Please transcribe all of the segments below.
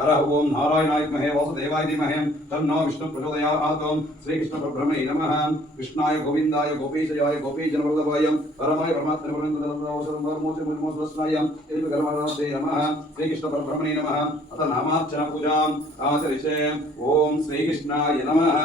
हरः ओं नारायणाय विद्महे वासुदेवाय धीमहि तन्नो विष्णुः प्रचोदयात्। श्रीकृष्ण परब्रह्मणे नमः। कृष्णाय गोविन्दाय गोपीशयाय गोपीजनवल्लभाय परमाय परमात्मने नमः। श्रीकृष्ण परब्रह्मणे नमः। अथ नामार्चन पूजाम् आचरिष्ये। ओं श्रीकृष्णाय नमः।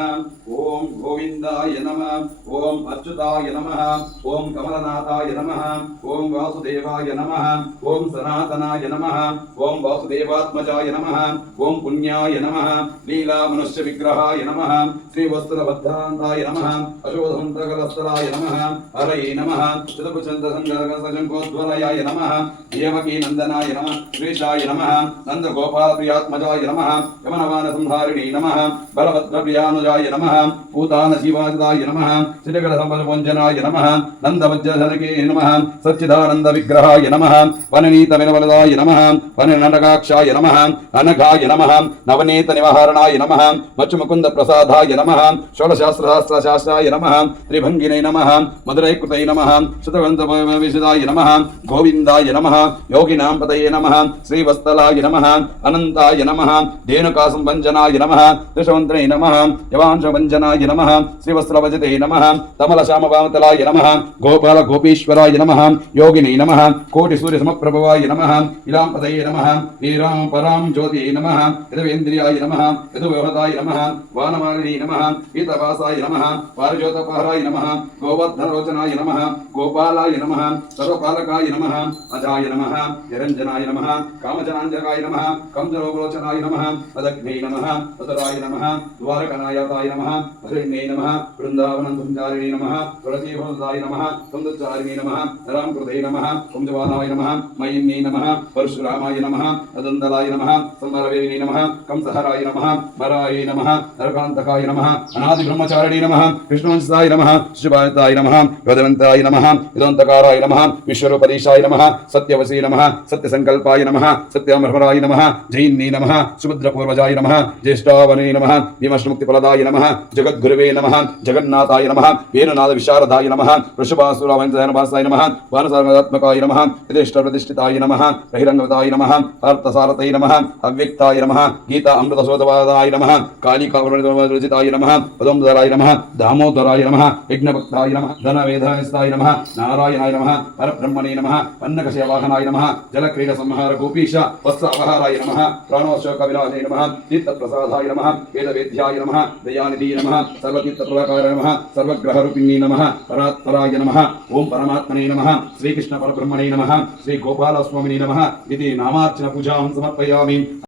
ओं गोविन्दाय नमः। ओं अच्युताय नमः। ओं कमलनाथाय नमः। ओं वासुदेवाय नमः। ओं सनातनाय नमः। ओं वासुदेवात्मजाय नमः। ओं पुण्याय नमः। लीला मनुष्य विग्रहाय नमः। श्रीवत्सलबद्धान्ताय नमः। अशोधमन्तकलस्थलाय नमः। हरये नमः। चतुर्भुजन्तसङ्गरसजङ्कोज्ज्वलयाय नमः। देवकी नन्दनाय नमः। श्रीशाय नमः। नन्दगोपालप्रियात्मजाय नमः। यमनवानसंहारिणे नमः। बलभद्रप्रियानुजाय नमः। पूतानशिवाजिताय नमः। श्रीगणसम्पदपुञ्जनाय नमः। नन्दवज्रधनके नमः। सच्चिदानन्दविग्रहाय नमः। वननीतविनवलदाय नमः। वननटकाक्षाय नमः। अनघाय नमः। नवनीतनिवाहरणाय नमः। मच्चुमुकुन्दप्रसादाय नमः। षोडशसहस्रशास्त्राय नमः। त्रिभङ्गिने नमः। मधुरैकृतै नमः। शतवन्तविशदाय नमः। गोविन्दाय नमः। योगिनां पतये नमः। श्रीवत्सलाय नमः। अनन्ताय नमः। धेनुकासंभञ्जनाय नमः। त्रिशवन्त्रे नमः। यवांशभञ्जनाय नमः। श्रीवत्सलभजते नमः। तमलश्यामवामतलाय नमः। गोपाल गोपीश्वराय नमः। योगिने नमः। कोटिसूर्यसमप्रभवाय नमः। इलांपतये नमः। वीरां परां ज्योतिये नमः। यदवेन्द्रियाय नमः। यदुव्यवहताय नमः। वानमालिने नमः। पीतवासाय नमः। पारिजोतपहराय नमः। गोवर्धनरोचनाय नमः। गोपालाय नमः। सर्वपालकाय नमः। अजाय नमः। निरञ्जनाय नमः। कामजनाञ्जकाय नमः। कंजरोगलोचनाय नमः। अदग्ने नमः। असराय नमः। द्वारकनायकाय नमः। हरिण्ये नमः। वृन्दावनसञ्चारिणे नमः। तुलसीभवदाय नमः। सन्दुच्चारिणे नमः। रामकृते नमः। कुञ्जवानाय नमः। मयिन्ये नमः। परशुरामाय नमः। अदन्दलाय नमः। समरवेरिणे नमः। कंसहराय नमः। मराय नमः। नरकान्तकाय नमः। अनादिब्रह्मचारिणे नमः। कृष्णवंशाय नमः। शिवायताय नमः। वेदवन्ताय नमः। वेदान्तकाराय नमः। विश्वरूपदेशाय नमः। सत्यवसे नमः। सत्यसंकल्पाय नमः। सत्यमर्मराय नमः। जैन्ये नमः। सुभद्रपूर्वजाय नमः। ज्येष्ठावने नमः। विमर्शमुक्तिफलदाय नमः। जगद्गुरुवे नमः। जगन्नाथाय नमः। वेणुनाद विशारदाय नमः। वृषभासुरावंशनवासाय नमः। वानसात्मकाय नमः। यथेष्टप्रतिष्ठिताय नमः। बहिरंगवताय नमः। अर्थसारथै नमः। अव्यक्ताय नमः। गीता अमृतसोदवादाय नमः। कालिकावृजिताय नमः। पदोमधराय नमः। दामोदराय नमः। विघ्नभक्ताय नमः। धनवेदायस्ताय नमः। नारायणाय नमः। परब्रह्मणे नमः। पन्नकशयवाहनाय नमः। जलक्रीडसंहार गोपीश वस्त्र अपहाराय नमः। प्राणोत्सवकविलासे नमः। तीर्थप्रसादाय नमः। वेदवेद्याय नमः। दयानिधि नमः। सर्वतीर्थप्रभाकाराय नमः। सर्वग्रहरूपिणी नमः। परात्पराय नमः। ओं परमात्मने नमः। श्रीकृष्ण परब्रह्मणे नमः। श्री गोपालस्वामिने नमः इति नामार्चन पूजां समर्पयामि।